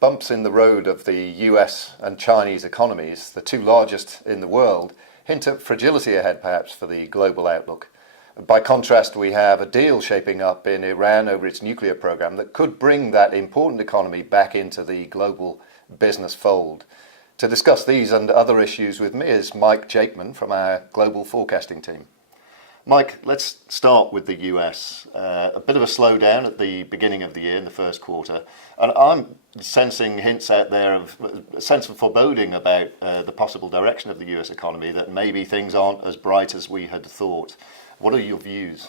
bumps in the road of the US and Chinese economies, the two largest in the world, hint at fragility ahead perhaps for the global outlook. By contrast, we have a deal shaping up in Iran over its nuclear program that could bring that important economy back into the global business fold. To discuss these and other issues with me is Mike Jakeman from our global forecasting team. Mike, let's start with the US. A bit of a slowdown at the beginning of the year in the first quarter. And I'm sensing hints out there of a sense of foreboding about the possible direction of the US economy, that maybe things aren't as bright as we had thought. What are your views?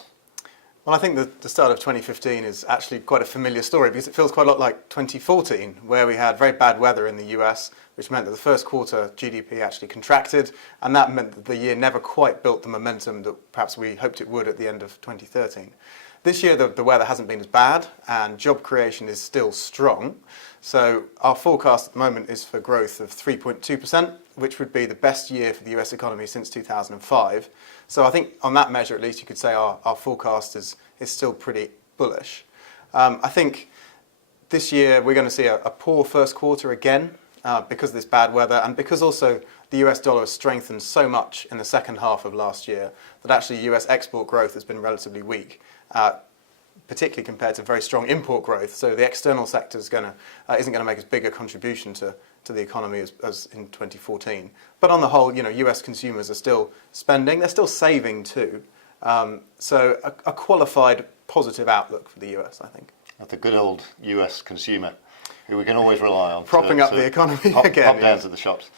Well, I think the start of 2015 is actually quite a familiar story because it feels quite a lot like 2014, where we had very bad weather in the US, which meant that the first quarter GDP actually contracted, and that meant that the year never quite built the momentum that perhaps we hoped it would at the end of 2013. This year, the weather hasn't been as bad, and job creation is still strong. So our forecast at the moment is for growth of 3.2%, which would be the best year for the US economy since 2005. So I think on that measure, at least, you could say our forecast is still pretty bullish. I think this year we're going to see a poor first quarter again because of this bad weather, and because also the US dollar has strengthened so much in the second half of last year that actually US export growth has been relatively weak, particularly compared to very strong import growth. So the external sector isn't going to make as big a contribution to the economy as in 2014. But on the whole, US consumers are still spending, they're still saving too. So a qualified positive outlook for the US, I think. The good old US consumer, who we can always rely on. Propping up the economy again. Pop down to the shops.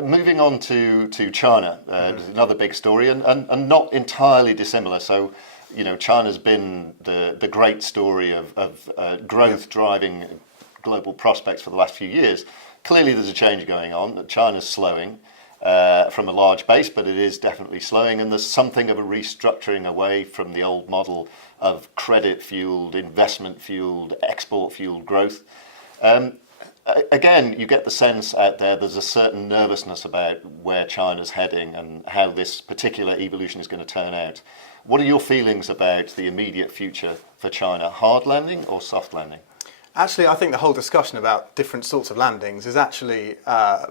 Moving on to China, another big story, and not entirely dissimilar. So, China's been the great story of growth driving global prospects for the last few years. Clearly there's a change going on. China's slowing from a large base, but it is definitely slowing, and there's something of a restructuring away from the old model of credit-fueled, investment-fueled, export-fueled growth. Again, you get the sense out there's a certain nervousness about where China's heading and how this particular evolution is going to turn out. What are your feelings about the immediate future for China? Hard landing or soft landing? Actually, I think the whole discussion about different sorts of landings is actually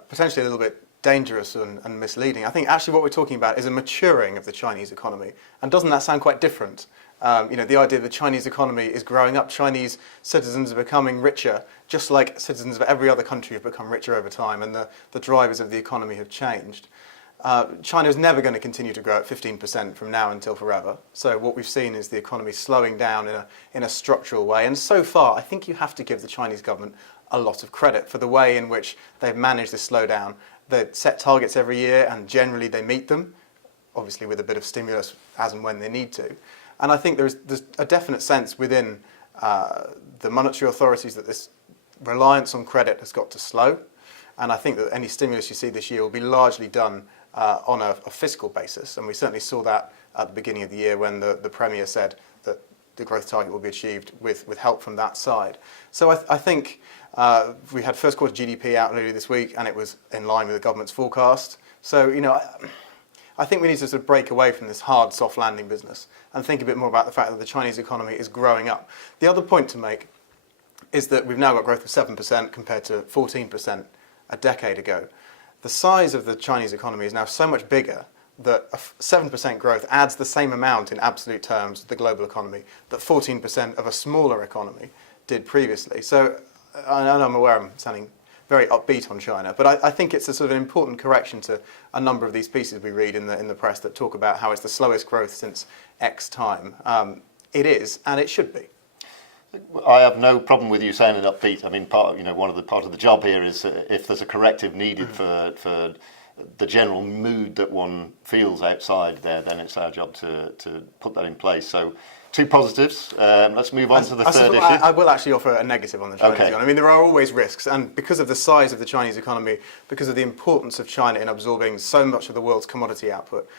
potentially a little bit dangerous and misleading. I think actually what we're talking about is a maturing of the Chinese economy. And doesn't that sound quite different? The idea that the Chinese economy is growing up, Chinese citizens are becoming richer, just like citizens of every other country have become richer over time, and the drivers of the economy have changed. China is never going to continue to grow at 15% from now until forever. So what we've seen is the economy slowing down in a structural way. And so far, I think you have to give the Chinese government a lot of credit for the way in which they've managed this slowdown. They set targets every year, and generally they meet them, obviously with a bit of stimulus as and when they need to. And I think there's a definite sense within the monetary authorities that this reliance on credit has got to slow. And I think that any stimulus you see this year will be largely done on a fiscal basis. And we certainly saw that at the beginning of the year when the Premier said that the growth target will be achieved with help from that side. So I think we had first quarter GDP out earlier this week, and it was in line with the government's forecast. So, I think we need to sort of break away from this hard, soft landing business and think a bit more about the fact that the Chinese economy is growing up. The other point to make is that we've now got growth of 7% compared to 14% a decade ago. The size of the Chinese economy is now so much bigger that 7% growth adds the same amount in absolute terms to the global economy that 14% of a smaller economy did previously. So I know I'm aware I'm sounding very upbeat on China, but I think it's a sort of an important correction to a number of these pieces we read in the press that talk about how it's the slowest growth since X time. It is, and it should be. I have no problem with you saying it upbeat. I mean, part of the job here is if there's a corrective needed for the general mood that one feels outside there, then it's our job to put that in place. So, two positives. Let's move on to the third issue. I will actually offer a negative on the Chinese economy. I mean, there are always risks, and because of the size of the Chinese economy, because of the importance of China in absorbing so much of the world's commodity output,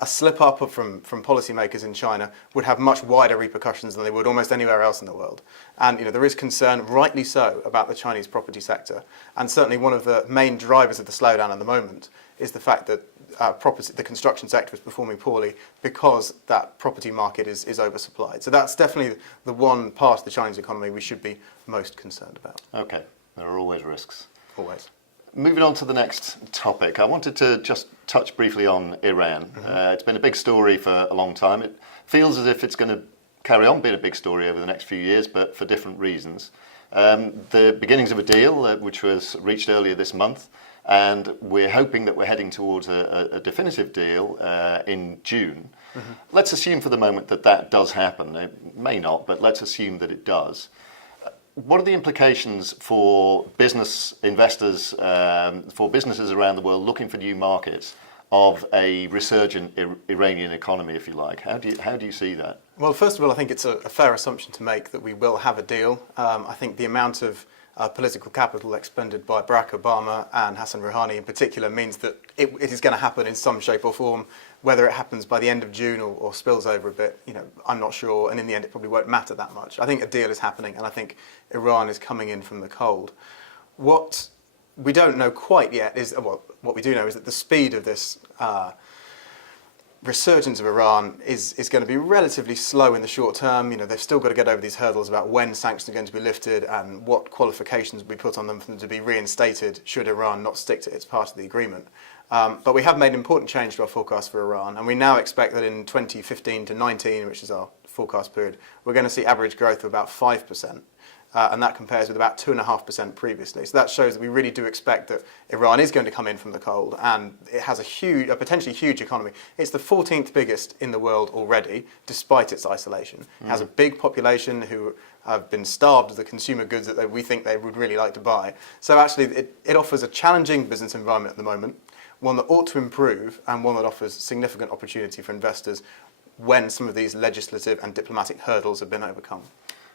a slip up from policymakers in China would have much wider repercussions than they would almost anywhere else in the world. And there is concern, rightly so, about the Chinese property sector. And certainly one of the main drivers of the slowdown at the moment is the fact that the construction sector is performing poorly because that property market is oversupplied. So that's definitely the one part of the Chinese economy we should be most concerned about. Okay, there are always risks. Always. Moving on to the next topic, I wanted to just touch briefly on Iran. It's been a big story for a long time. It feels as if it's going to carry on being a big story over the next few years, but for different reasons. The beginnings of a deal which was reached earlier this month, and we're hoping that we're heading towards a definitive deal in June. Let's assume for the moment that that does happen. It may not, but let's assume that it does. What are the implications for business investors, for businesses around the world looking for new markets of a resurgent Iranian economy, if you like? How do you see that? Well, first of all, I think it's a fair assumption to make that we will have a deal. I think the amount of political capital expended by Barack Obama and Hassan Rouhani in particular means that it is going to happen in some shape or form. Whether it happens by the end of June or spills over a bit, I'm not sure. And in the end, it probably won't matter that much. I think a deal is happening, and I think Iran is coming in from the cold. What we don't know quite yet is, well, what we do know is that the speed of this resurgence of Iran is going to be relatively slow in the short term. They've still got to get over these hurdles about when sanctions are going to be lifted and what qualifications will be put on them for them to be reinstated should Iran not stick to its part of the agreement. But we have made an important change to our forecast for Iran, and we now expect that in 2015 to 19, which is our forecast period, we're going to see average growth of about 5%. And that compares with about 2.5% previously. So that shows that we really do expect that Iran is going to come in from the cold, and it has a potentially huge economy. It's the 14th biggest in the world already, despite its isolation. It has a big population who have been starved of the consumer goods that we think they would really like to buy. So actually, it offers a challenging business environment at the moment, one that ought to improve, and one that offers significant opportunity for investors when some of these legislative and diplomatic hurdles have been overcome.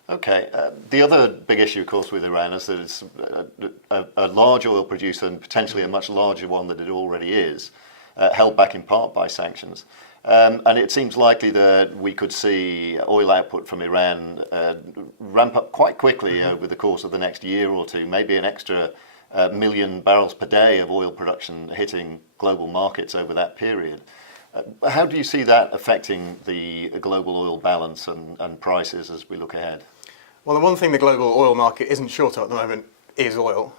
Okay. The other big issue, of course, with Iran is that it's a large oil producer and potentially a much larger one than it already is, held back in part by sanctions. And it seems likely that we could see oil output from Iran ramp up quite quickly over the course of the next year or two, maybe an extra million barrels per day of oil production hitting global markets over that period. How do you see that affecting the global oil balance and prices as we look ahead? Well, the one thing the global oil market isn't short of at the moment is oil.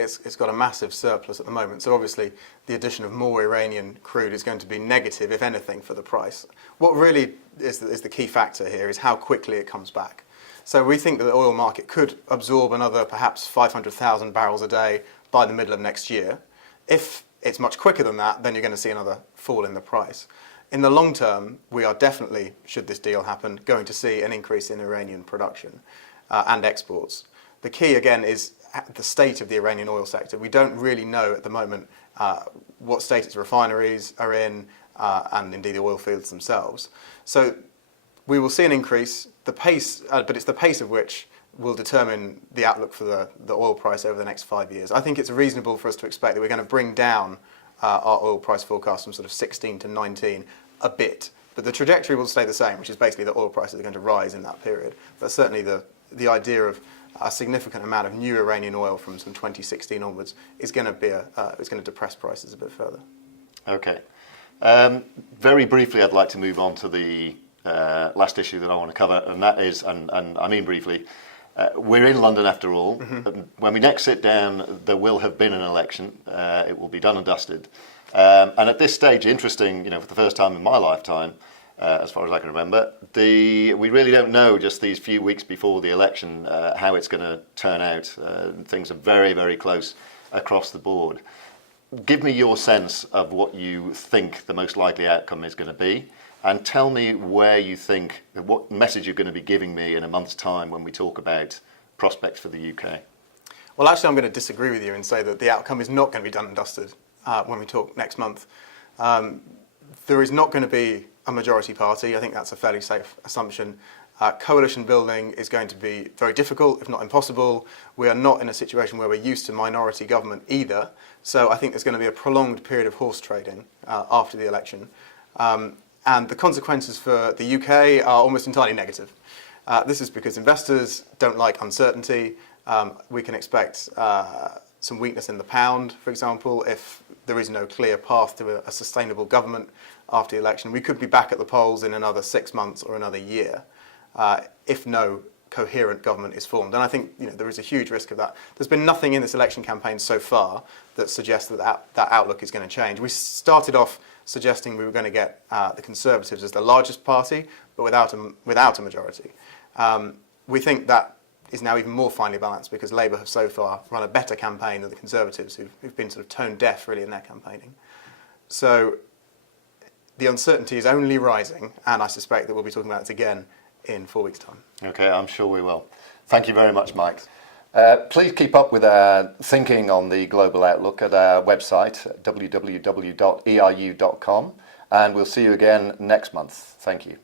It's got a massive surplus at the moment, so obviously the addition of more Iranian crude is going to be negative, if anything, for the price. What really is the key factor here is how quickly it comes back. So we think that the oil market could absorb another perhaps 500,000 barrels a day by the middle of next year. If it's much quicker than that, then you're going to see another fall in the price. In the long term, we are definitely, should this deal happen, going to see an increase in Iranian production and exports. The key, again, is the state of the Iranian oil sector. We don't really know at the moment what state its refineries are in and indeed the oil fields themselves. So we will see an increase, the pace, but it's the pace of which will determine the outlook for the oil price over the next 5 years. I think it's reasonable for us to expect that we're going to bring down our oil price forecast from sort of 16 to 19 a bit. But the trajectory will stay the same, which is basically that oil prices are going to rise in that period. But certainly the idea of a significant amount of new Iranian oil from some 2016 onwards is going to depress prices a bit further. Okay. Very briefly, I'd like to move on to the last issue that I want to cover, and that is, and I mean briefly, we're in London after all. When we next sit down, there will have been an election. It will be done and dusted. And at this stage, interesting, for the first time in my lifetime, as far as I can remember, we really don't know just these few weeks before the election how it's going to turn out. Things are very, very close across the board. Give me your sense of what you think the most likely outcome is going to be, and tell me where you think, what message you're going to be giving me in a month's time when we talk about prospects for the UK. Well, actually, I'm going to disagree with you and say that the outcome is not going to be done and dusted when we talk next month. There is not going to be a majority party. I think that's a fairly safe assumption. Coalition building is going to be very difficult, if not impossible. We are not in a situation where we're used to minority government either. So I think there's going to be a prolonged period of horse trading after the election. And the consequences for the UK are almost entirely negative. This is because investors don't like uncertainty. We can expect some weakness in the pound, for example, if there is no clear path to a sustainable government after the election. We could be back at the polls in another 6 months or another year if no coherent government is formed. And I think there is a huge risk of that. There's been nothing in this election campaign so far that suggests that outlook is going to change. We started off suggesting we were going to get the Conservatives as the largest party, but without a majority. We think that is now even more finely balanced because Labour have so far run a better campaign than the Conservatives, who've been sort of tone deaf really in their campaigning. So the uncertainty is only rising, and I suspect that we'll be talking about it again in 4 weeks' time. Okay, I'm sure we will. Thank you very much, Mike. Please keep up with our thinking on the global outlook at our website, www.eiu.com, and we'll see you again next month. Thank you.